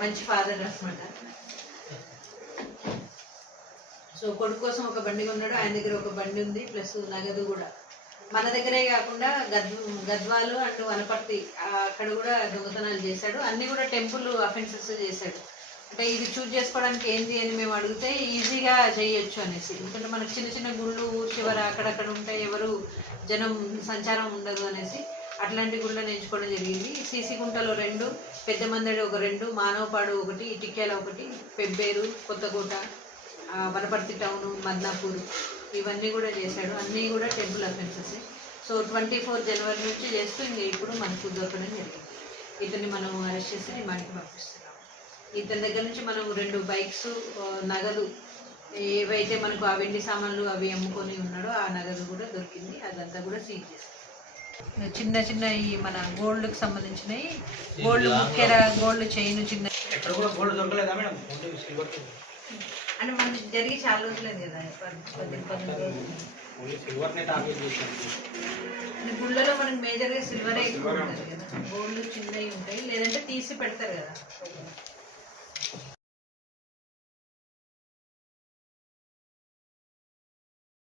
మంచి ఫాదర్ అనమాట సో కొడుకు కోసం ఒక బండి ఉన్నాడు ఆయన దగ్గర ఒక బండి ఉంది ప్లస్ నగదు కూడా. మన దగ్గరే కాకుండా గద్ గద్వాలు అండ్ వనపర్తి అక్కడ కూడా దొంగతనాలు చేశాడు. అన్నీ కూడా టెంపుల్ అఫెన్సెస్ చేశాడు. అంటే ఇది చూజ్ చేసుకోవడానికి ఏంటి అని మేము అడిగితే ఈజీగా చేయొచ్చు అనేసి. ఎందుకంటే మనకు చిన్న చిన్న గుళ్ళు ఊరు చివర అక్కడక్కడ ఉంటే ఎవరు జనం సంచారం ఉండదు అనేసి అట్లాంటి గుళ్ళని ఎంచుకోవడం జరిగింది. సీసీ గుంటలో రెండు పెద్ద మందడి ఒక రెండు మానవపాడు ఒకటి ఇటికేల ఒకటి పెబ్బేరు కొత్తకోట వనపర్తి టౌన్ మద్నాపూర్. ఇవన్నీ కూడా చేశాడు. అన్నీ కూడా temple offences so twenty four జనవరి నుంచి చేస్తూ ఇంక ఇప్పుడు మనకు దొరకడం జరిగింది. ఇతన్ని మనం అరెస్ట్ చేసి రిమాండ్కి పంపిస్తున్నాం ఇతని దగ్గర నుంచి మనం రెండు బైక్స్ నగలు ఏవైతే మనకు ఆ వెండి సామాన్లు అవి అమ్ముకొని ఉన్నాడో ఆ నగదు కూడా దొరికింది. అదంతా కూడా సీజ్ చేస్తాం చిన్న చిన్న ఈ మన గోల్డ్కి సంబంధించినవి. గోల్డ్ ముఖ్యర గోల్డ్ చైన్ చిన్న ఎక్కడ కూడా గోల్డ్ దొరకలేదా మేడం? ఓన్లీ సిల్వర్ అంటే మనకి జరిగి చాలా రోజులేదు కదా గుళ్ళలో మనకి మేజర్గా సిల్వరే ఎక్కువ ఉంటుంది కదా. గోల్డ్ చిన్నవి ఉంటాయి లేదంటే తీసి పెడతారు కదా.